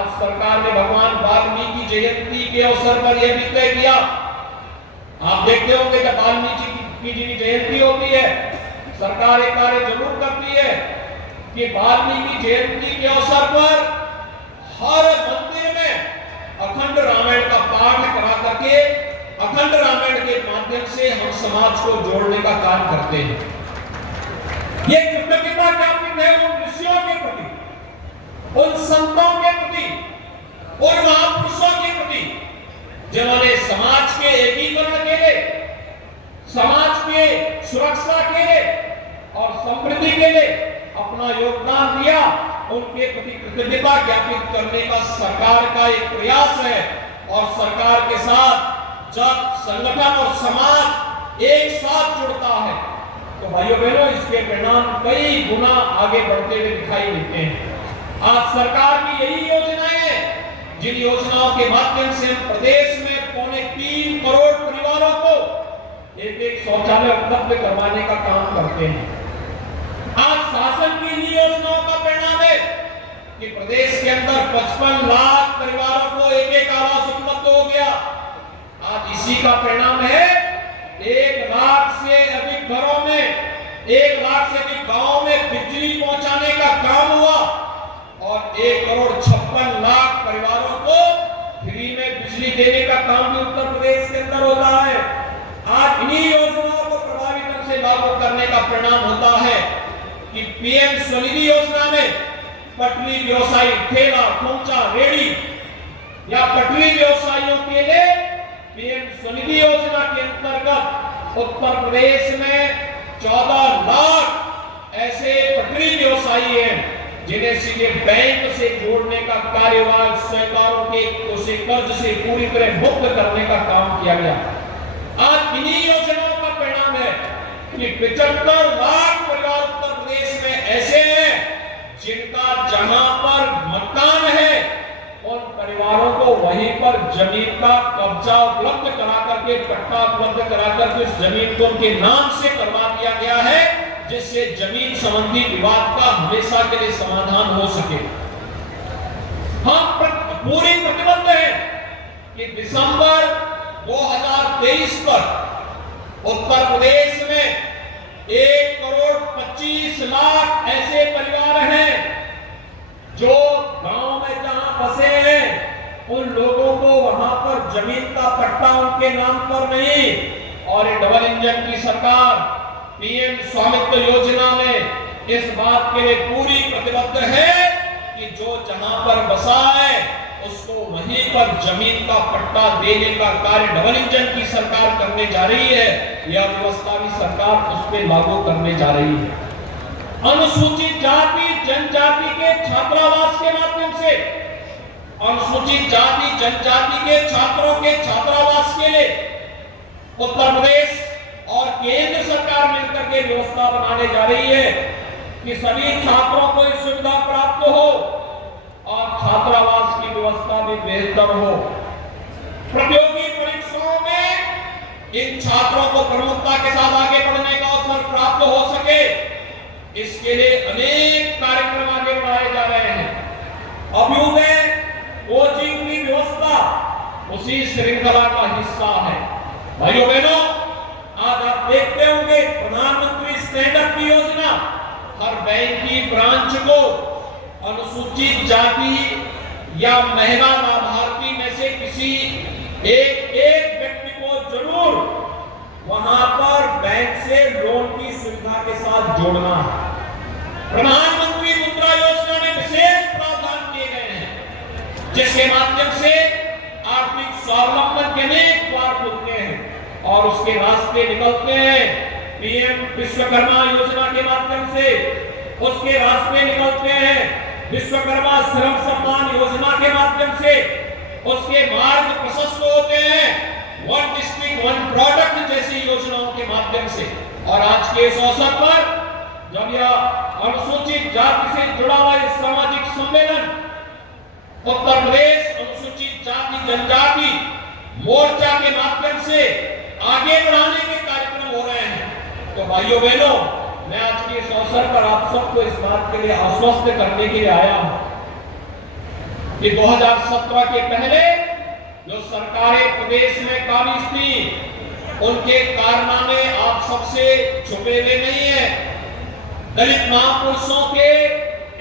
आज सरकार ने भगवान वाल्मीकि जयंती के अवसर पर यह भी तय किया, आप देखते होंगे जब वाल्मीकि जी की जयंती होती है, सरकार एक कार्य जरूर करती है कि वाल्मीकि जयंती के अवसर पर हर मंदिर में अखंड रामायण का पाठ करा करके अखंड रामायण के माध्यम से हम समाज को जोड़ने का कार्य करते हैं। ये कृतज्ञता ज्ञापित है उन ऋषियों के प्रति, उन संतों के प्रति, उन महापुरुषों के प्रति जिन्होंने समाज के एकीकरण के लिए, समाज के सुरक्षा के लिए और समृद्धि के लिए अपना योगदान दिया। उनके प्रति कृतज्ञता ज्ञापित करने का सरकार का एक प्रयास है। और सरकार के साथ जब संगठन और समाज एक साथ जुड़ता है तो भाइयों बहनों इसके परिणाम कई गुना आगे बढ़ते हुए दिखाई देते हैं। आज सरकार की यही योजनाएं हैं जिन योजनाओं के माध्यम से हम प्रदेश में 3.25 करोड़ परिवारों को एक शौचालय उपलब्ध करवाने का काम करते हैं। आज शासन की इन योजनाओं का परिणाम है कि प्रदेश के अंदर 55 लाख परिवारों को एक आवास उपलब्ध हो गया। आज इसी का परिणाम है 1 लाख से अधिक घरों में, 1 लाख से अधिक गांवों में बिजली पहुंचाने का काम हुआ और 1 करोड़ 56 लाख परिवारों को फ्री में बिजली देने का काम भी उत्तर प्रदेश के अंदर होता है। आज इन्हीं योजनाओं को प्रभावी ढंग से लागू करने का परिणाम होता है कि पीएम स्वनिधि योजना में पटरी व्यवसायी, ठेला, खोमचा, रेडी या पटरी व्यवसायियों के लिए पीएम स्वनिधि योजना के अंतर्गत उत्तर प्रदेश में 14 लाख ऐसे पटरी व्यवसायी हैं जिन्हें सीधे बैंक से जोड़ने का कार्यभार सरकारों के उसे कर्ज से पूरी तरह मुक्त करने का काम किया गया। आज इन्हीं योजनाओं का परिणाम है कि 75 लाख परिवार उत्तर प्रदेश में ऐसे हैं जिनका जहां पर मकान है उन परिवारों को वहीं पर जमीन का कब्जा उपलब्ध करा करके, पट्टा उपलब्ध करा करके उस जमीन को उनके नाम से करवा दिया गया है जिससे जमीन संबंधी विवाद का हमेशा के लिए समाधान हो सके। हम पूरी प्रतिबद्ध है कि दिसंबर 2023 पर उत्तर प्रदेश में 1 करोड़ 25 लाख ऐसे परिवार हैं जो गांव में जहां बसे हैं उन लोगों को वहां पर जमीन का पट्टा उनके नाम पर नहीं। और ये डबल इंजन की सरकार पीएम स्वामित्व योजना में इस बात के लिए पूरी प्रतिबद्ध है कि जो जहां पर बसा है उसको वहीं पर जमीन का पट्टा देने का कार्य डबल इंजन की सरकार करने जा रही है। यह व्यवस्था भी सरकार उस पर लागू करने जा रही है। अनुसूचित जाति जनजाति के छात्रावास के माध्यम से, अनुसूचित जाति जनजाति के छात्रों के छात्रावास के लिए उत्तर प्रदेश और केंद्र सरकार मिलकर के व्यवस्था बनाने जा रही है कि सभी छात्रों को यह सुविधा प्राप्त हो और छात्रावास की व्यवस्था भी बेहतर हो। प्रतियोगी परीक्षाओं में इन छात्रों को प्रमुखता के साथ आगे बढ़ने का अवसर प्राप्त हो सके, इसके लिए अनेक कार्यक्रम आगे बढ़ाए जा रहे हैं। अभ्युदय कोचिंग की व्यवस्था उसी श्रृंखला का हिस्सा है। भाइयों बहनों, आज आप देखते होंगे प्रधानमंत्री स्टैंड अप की योजना हर बैंक की ब्रांच को अनुसूचित जाति या महिला लाभार्थी में से किसी एक व्यक्ति को जरूर वहां पर बैंक से लोन की सुविधा के साथ जोड़ना है। प्रधानमंत्री मुद्रा योजना में विशेष प्रावधान किए गए हैं जिसके माध्यम से आर्थिक स्वावलंबन के अनेक द्वार खुलते हैं और उसके रास्ते निकलते हैं। पीएम विश्वकर्मा योजना के माध्यम से उसके रास्ते निकलते हैं। विश्वकर्मा श्रम सम्मान योजना के माध्यम से उसके मार्ग प्रशस्त होते हैं। वन डिस्ट्रिक्ट वन प्रोडक्ट जैसी योजनाओं के माध्यम से। और आज के इस अवसर पर जब यह अनुसूचित जाति से जुड़ा हुआ सामाजिक सम्मेलन उत्तर प्रदेश अनुसूचित जाति जनजाति मोर्चा के माध्यम से आगे बढ़ाने के कार्यक्रम हो रहे हैं, तो भाइयों बहनों, मैं आज के इस अवसर पर आप सबको इस बात के लिए आश्वस्त करने के लिए आया हूं कि 2017 के पहले जो सरकारें प्रदेश में काबिज थी उनके कारनामे आप सबसे छुपे हुए नहीं है। दलित महापुरुषों के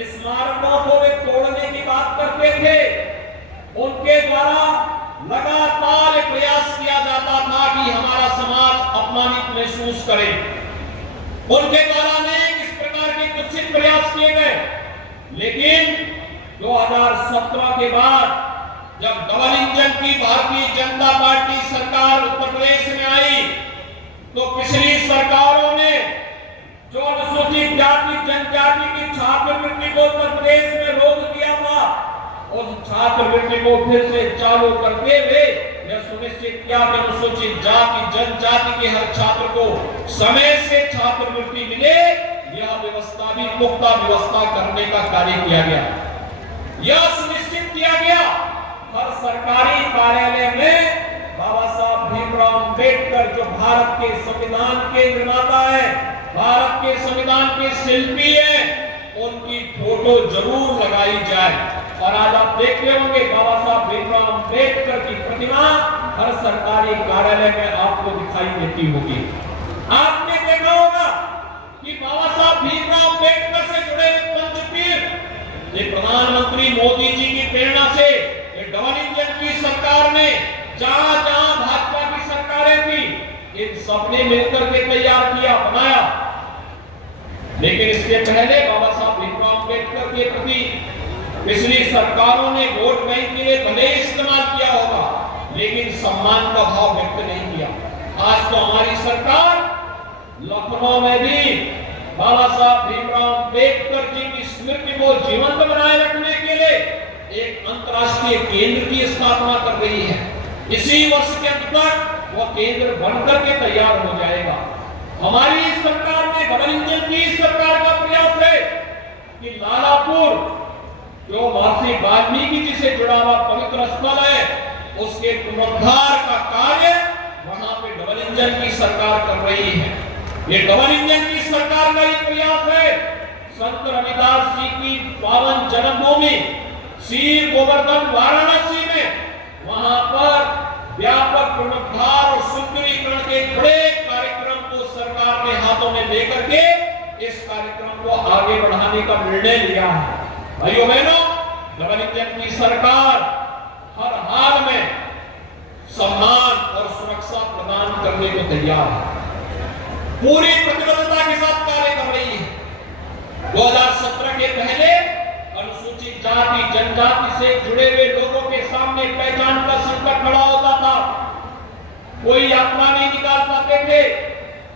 स्मारकों को वे तोड़ने की बात करते थे। उनके द्वारा लगातार प्रयास किया जाता था कि हमारा समाज अपमानित महसूस करे। उनके द्वारा अनेक इस प्रकार के कुत्सित प्रयास किए गए, लेकिन 2017 के बाद जब डबल इंजन की भारतीय जनता पार्टी सरकार उत्तर प्रदेश में आई तो पिछली सरकारों ने जो अनुसूचित जाति जनजाति की छात्रवृत्ति को उत्तर प्रदेश में रोक दिया था, उस छात्रवृत्ति को फिर से चालू करते हुए यह सुनिश्चित किया कि अनुसूचित जाति जनजाति के हर छात्र को समय से छात्रवृत्ति मिले। यह व्यवस्था भी पुख्ता व्यवस्था करने का कार्य किया गया। यह सुनिश्चित किया गया हर सरकारी कार्यालय में बाबा साहब भीमराव अंबेडकर जो भारत के संविधान के निर्माता है, भारत के संविधान के शिल्पी है, उनकी फोटो जरूर लगाई जाए। और आज आप देखते होंगे बाबा साहब भीमराव अंबेडकर की प्रतिमा हर सरकारी कार्यालय में आपको दिखाई देती होगी। आपने देखा होगा कि बाबा साहब भीमराव अंबेडकर से जुड़े पंचतीर्थ ये प्रधानमंत्री मोदी जी की प्रेरणा से डबल इंजन की सरकार ने जहां जहां भाजपा की सरकारें थी इन सबने मिलकर के तैयार किया, बनाया। लेकिन इससे पहले बाबा साहब भीमराव अंबेडकर के प्रति पिछली सरकारों ने वोट बैंक के लिए भले इस्तेमाल किया होगा, लेकिन सम्मान का भाव व्यक्त नहीं किया। आज तो हमारी सरकार लखनऊ में भी बाबा साहब भीमराव अंबेडकर जी की स्मृति को जीवंत बनाए रखने के लिए एक अंतर्राष्ट्रीय केंद्र की स्थापना कर रही है। इसी वर्ष के अंत तक वह केंद्र बनकर के तैयार हो जाएगा। हमारी सरकार ने डबल इंजन की सरकार का प्रयास है कि लालापुर जो महर्षि वाल्मीकि जी से जुड़ा हुआ पवित्र स्थल है उसके पुनरुद्धार का कार्य वहां पे डबल इंजन की सरकार कर रही है। ये डबल इंजन की सरकार का ही प्रयास है। संत रविदास जी की पावन जन्मभूमि श्री गोवर्धन वाराणसी में वहां पर व्यापक पुनरुद्धार और सुंदरीकरण के बड़े कार्यक्रम को सरकार ने हाथों में लेकर के इस कार्यक्रम को आगे बढ़ाने का निर्णय लिया है। भाइयों बहनों, डबल इंजन की सरकार हर हाल में सम्मान और सुरक्षा प्रदान करने को तैयार है, पूरी प्रतिबद्धता के साथ कार्य कर रही है। 2017 के पहले अनुसूचित जाति जनजाति से जुड़े हुए लोगों के सामने पहचान का संकट खड़ा होता था। कोई यात्रा नहीं निकाल पाते थे।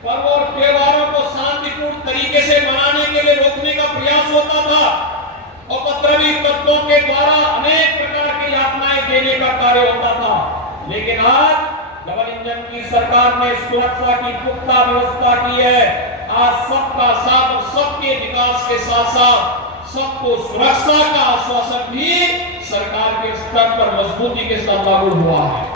पर्व और त्योहारों को शांतिपूर्ण तरीके से मनाने के लिए रोकने का प्रयास होता था। उपद्रवी तत्वों के द्वारा अनेक प्रकार की यातनाएं देने का कार्य होता था। लेकिन आज डबल इंजन की सरकार ने सुरक्षा की पुख्ता व्यवस्था की है। आज सबका साथ और सबके विकास के साथ साथ सबको सुरक्षा का आश्वासन भी सरकार के स्तर पर मजबूती के साथ लागू हुआ है।